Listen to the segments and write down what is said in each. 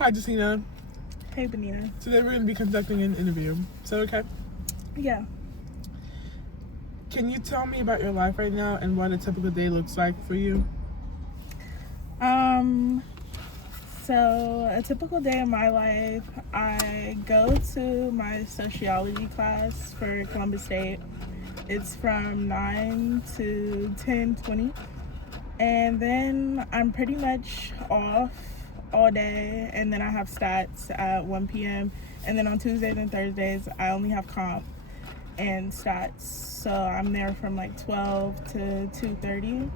Hi, Justina. Hey, Benita. Today we're going to be conducting an interview. So, okay. Yeah. Can you tell me about your life right now and what a typical day looks like for you? So a typical day in my life, I go to my sociology class for Columbus State. It's from 9 to 10:20. And then I'm pretty much off all day, and then I have stats at 1 p.m. And then on Tuesdays and Thursdays, I only have comp and stats. So I'm there from like 12 to 2:30.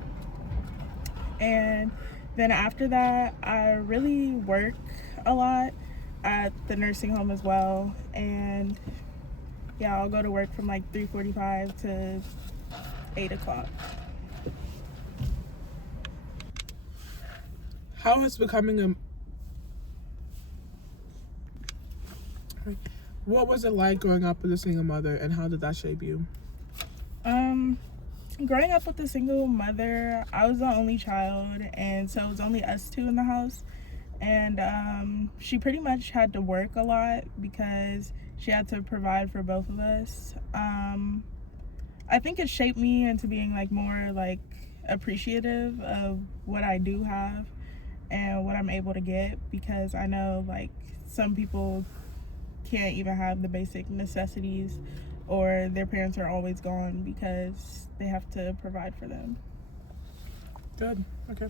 And then after that, I really work a lot at the nursing home as well. And yeah, I'll go to work from like 3:45 to 8 o'clock. How is becoming a... What was it like growing up with a single mother, and how did that shape you? Growing up with a single mother, I was the only child, and so it was only us two in the house. And she pretty much had to work a lot because she had to provide for both of us. I think it shaped me into being like more like appreciative of what I do have and what I'm able to get, because I know like some people can't even have the basic necessities, or their parents are always gone because they have to provide for them. Good. Okay.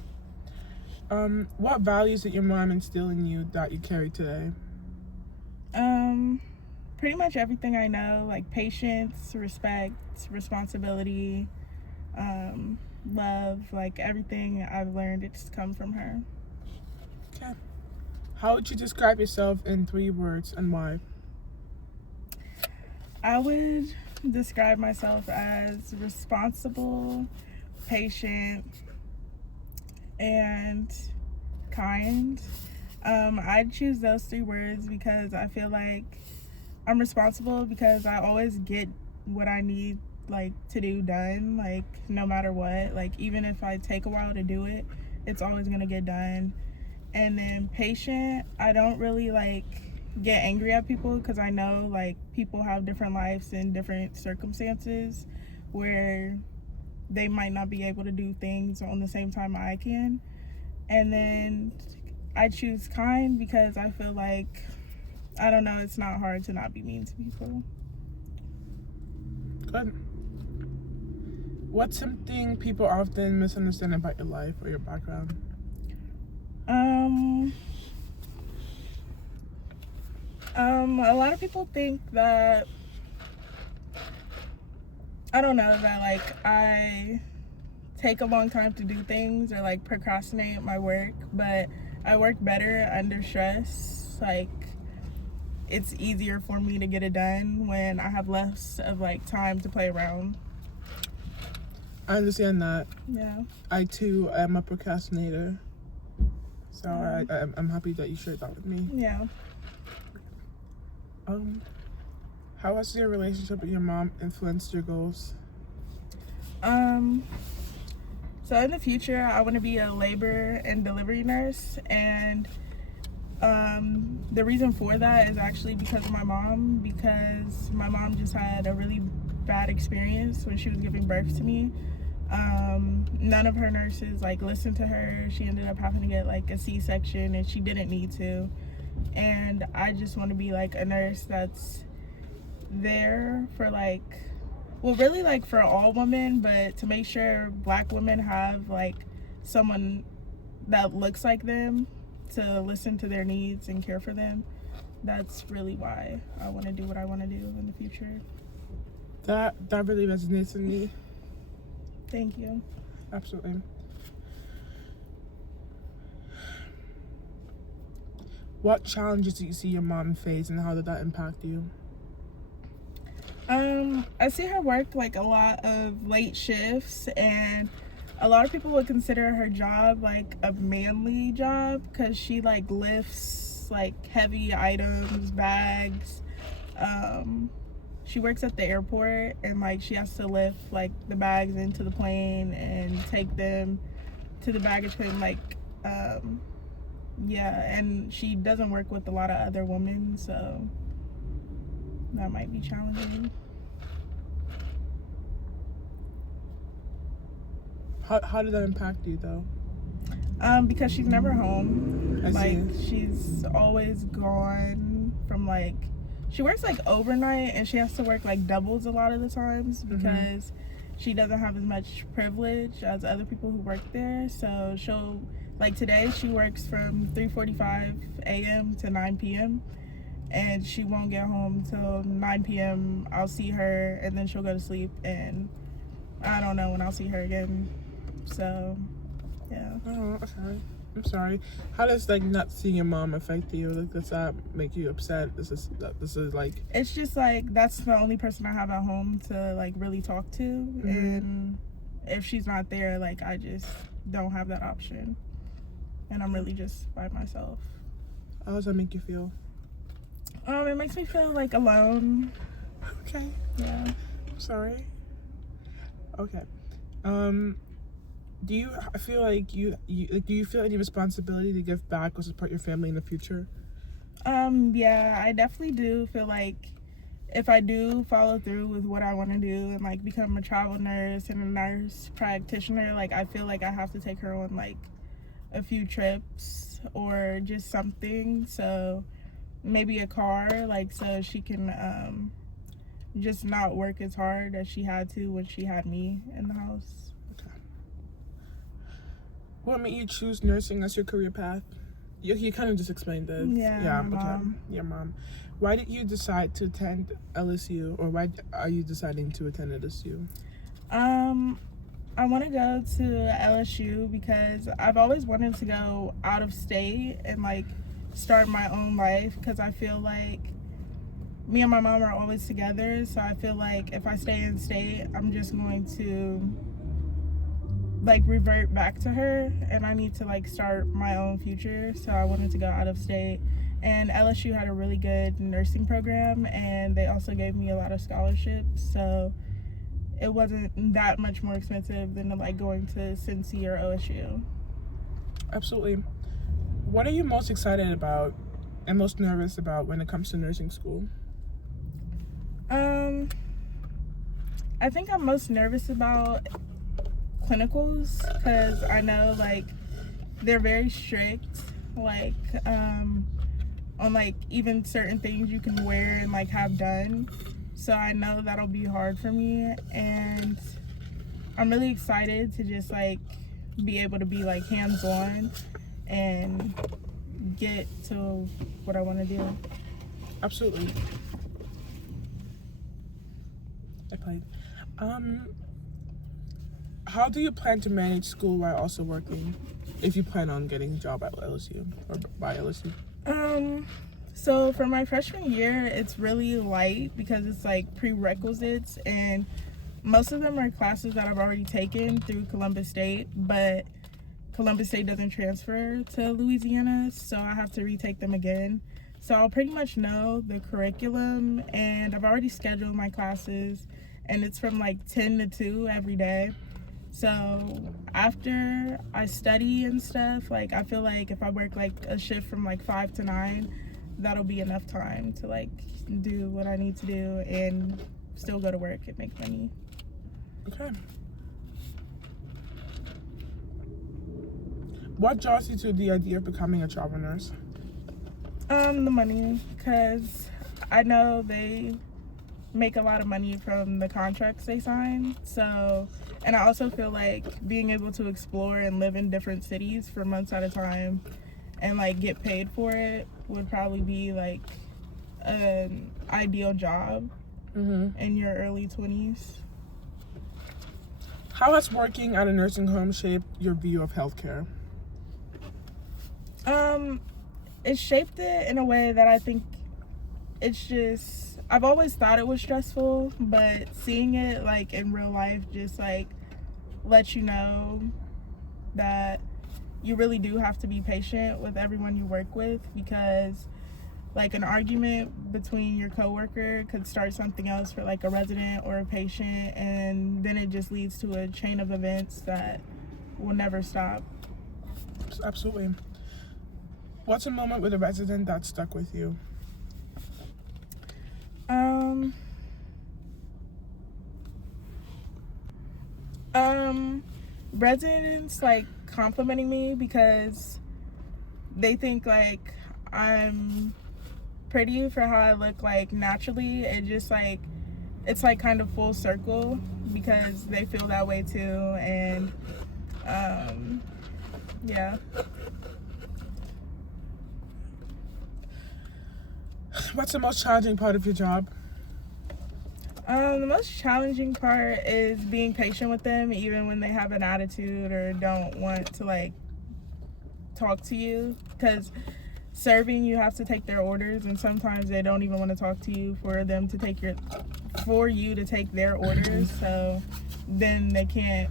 What values did your mom instill in you that you carry today? Pretty much everything I know, like patience, respect, responsibility, love, like everything I've learned, it's come from her. Okay. How would you describe yourself in 3 words, and why? I would describe myself as responsible, patient, and kind. I'd choose those 3 words because I feel like I'm responsible because I always get what I need like to do done, like no matter what. Like even if I take a while to do it, it's always gonna get done. And then patient, I don't really like get angry at people because I know like people have different lives and different circumstances where they might not be able to do things on the same time I can. And then I choose kind because I feel like, I don't know, it's not hard to not be mean to people. Good. What's something people often misunderstand about your life or your background? A lot of people think that, I don't know, that like I take a long time to do things or like procrastinate my work, but I work better under stress. Like it's easier for me to get it done when I have less of like time to play around. I understand that. Yeah. I too am a procrastinator. So I'm happy that you shared that with me. Yeah. How has your relationship with your mom influenced your goals? So in the future, I want to be a labor and delivery nurse, and the reason for that is actually because of my mom, because my mom just had a really bad experience when she was giving birth to me. None of her nurses like listened to her. She ended up having to get like a C-section, and she didn't need to. And I just want to be like a nurse that's there for like, well, really like for all women, but to make sure Black women have like someone that looks like them to listen to their needs and care for them. That's really why I want to do what I want to do in the future. That really resonates with me. Thank you. Absolutely. What challenges do you see your mom face, and how did that impact you? I see her work like a lot of late shifts, and a lot of people would consider her job like a manly job because she like lifts like heavy items, bags. She works at the airport, and like she has to lift like the bags into the plane and take them to the baggage claim. Like yeah, and she doesn't work with a lot of other women, so that might be challenging. How did that impact you though? Because she's never home. I Like see. she's always gone from like she works like overnight and she has to work like doubles a lot of the times because she doesn't have as much privilege as other people who work there. So she'll like today she works from 3:45 a.m. to 9 p.m. and she won't get home till 9 p.m. I'll see her and then she'll go to sleep and I don't know when I'll see her again. So yeah. Oh, okay. I'm sorry. How does like not seeing your mom affect you? Like, does that make you upset? This is like. It's just like that's the only person I have at home to like really talk to, and if she's not there, like I just don't have that option, and I'm really just by myself. How does that make you feel? It makes me feel like alone. Okay. Yeah. I'm sorry. Okay. Do you feel like you like? Do you feel any responsibility to give back or support your family in the future? Yeah, I definitely do feel like if I do follow through with what I want to do and like become a travel nurse and a nurse practitioner, like I feel like I have to take her on like a few trips or just something. So maybe a car, like so she can just not work as hard as she had to when she had me in the house. What made you choose nursing as your career path? You kind of just explained it. Yeah, Okay. Mom. Your mom. Why did you decide to attend LSU, or why are you deciding to attend LSU? I want to go to LSU because I've always wanted to go out of state and like start my own life because I feel like me and my mom are always together, so I feel like if I stay in state, I'm just going to like revert back to her and I need to like start my own future. So I wanted to go out of state, and LSU had a really good nursing program and they also gave me a lot of scholarships, so it wasn't that much more expensive than like going to Cincy or OSU. Absolutely. What are you most excited about and most nervous about when it comes to nursing school? I think I'm most nervous about clinicals because I know like they're very strict, like on like even certain things you can wear and like have done, so I know that'll be hard for me, and I'm really excited to just like be able to be like hands-on and get to what I want to do. Absolutely. I played. How do you plan to manage school while also working, if you plan on getting a job at LSU or by LSU? So for my freshman year, it's really light because it's like prerequisites, and most of them are classes that I've already taken through Columbus State, but Columbus State doesn't transfer to Louisiana, so I have to retake them again. So I'll pretty much know the curriculum, and I've already scheduled my classes, and it's from like 10 to 2 every day. So after I study and stuff, like I feel like if I work like a shift from like 5 to 9, that'll be enough time to like do what I need to do and still go to work and make money. Okay. What draws you to the idea of becoming a travel nurse? The money, because I know they make a lot of money from the contracts they sign. So, and I also feel like being able to explore and live in different cities for months at a time and like get paid for it would probably be like an ideal job in your early 20s. How has working at a nursing home shaped your view of healthcare? It shaped it in a way that I think it's just, I've always thought it was stressful, but seeing it like in real life just like lets you know that you really do have to be patient with everyone you work with, because like an argument between your coworker could start something else for like a resident or a patient, and then it just leads to a chain of events that will never stop. Absolutely. What's a moment with a resident that stuck with you? Residents like complimenting me because they think like I'm pretty for how I look like naturally. It just like it's like kind of full circle because they feel that way too, and yeah. What's the most challenging part of your job? The most challenging part is being patient with them, even when they have an attitude or don't want to like talk to you. Because serving, you have to take their orders, and sometimes they don't even want to talk to you for you to take their orders. So then they can't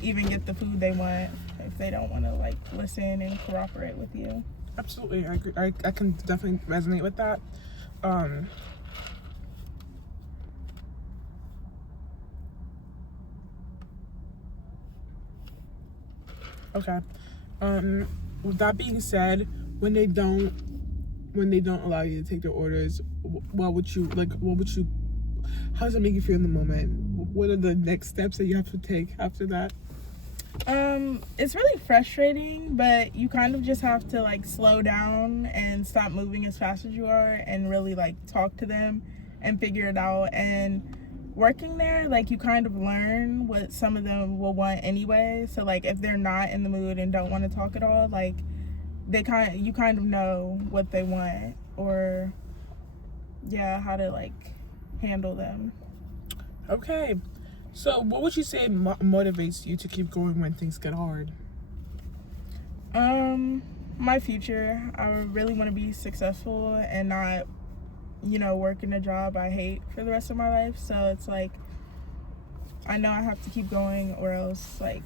even get the food they want if they don't want to like listen and cooperate with you. Absolutely, I agree. I can definitely resonate with that. Okay. With that being said, when they don't allow you to take their orders, what would you how does it make you feel in the moment? What are the next steps that you have to take after that? It's really frustrating, but you kind of just have to like slow down and stop moving as fast as you are and really like talk to them and figure it out. And working there, like you kind of learn what some of them will want anyway. So like if they're not in the mood and don't want to talk at all, like you kind of know what they want, or yeah, how to like handle them. Okay. So what would you say motivates you to keep going when things get hard? My future. I really want to be successful and not, work in a job I hate for the rest of my life. So it's like, I know I have to keep going, or else like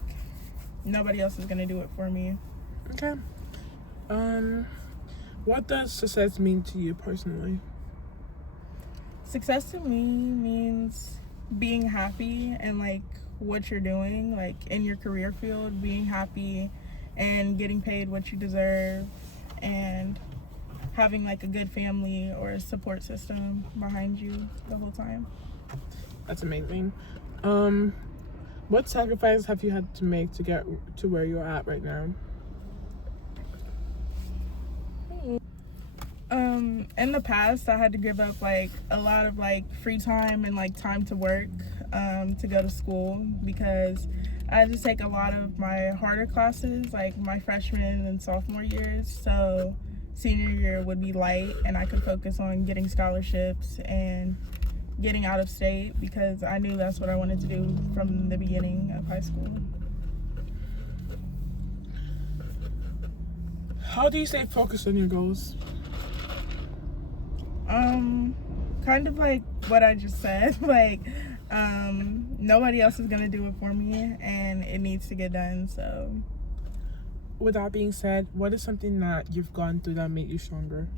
nobody else is gonna do it for me. Okay. What does success mean to you personally? Success to me means being happy and like what you're doing, like in your career field, being happy and getting paid what you deserve, and having like a good family or a support system behind you the whole time. That's amazing. What sacrifices have you had to make to get to where you're at right now? In the past, I had to give up like a lot of like free time and like time to work to go to school, because I had to take a lot of my harder classes like my freshman and sophomore years. So senior year would be light and I could focus on getting scholarships and getting out of state, because I knew that's what I wanted to do from the beginning of high school. How do you stay focused on your goals? Kind of like what I just said. Like, nobody else is gonna do it for me, and it needs to get done. So, with that being said, what is something that you've gone through that made you stronger?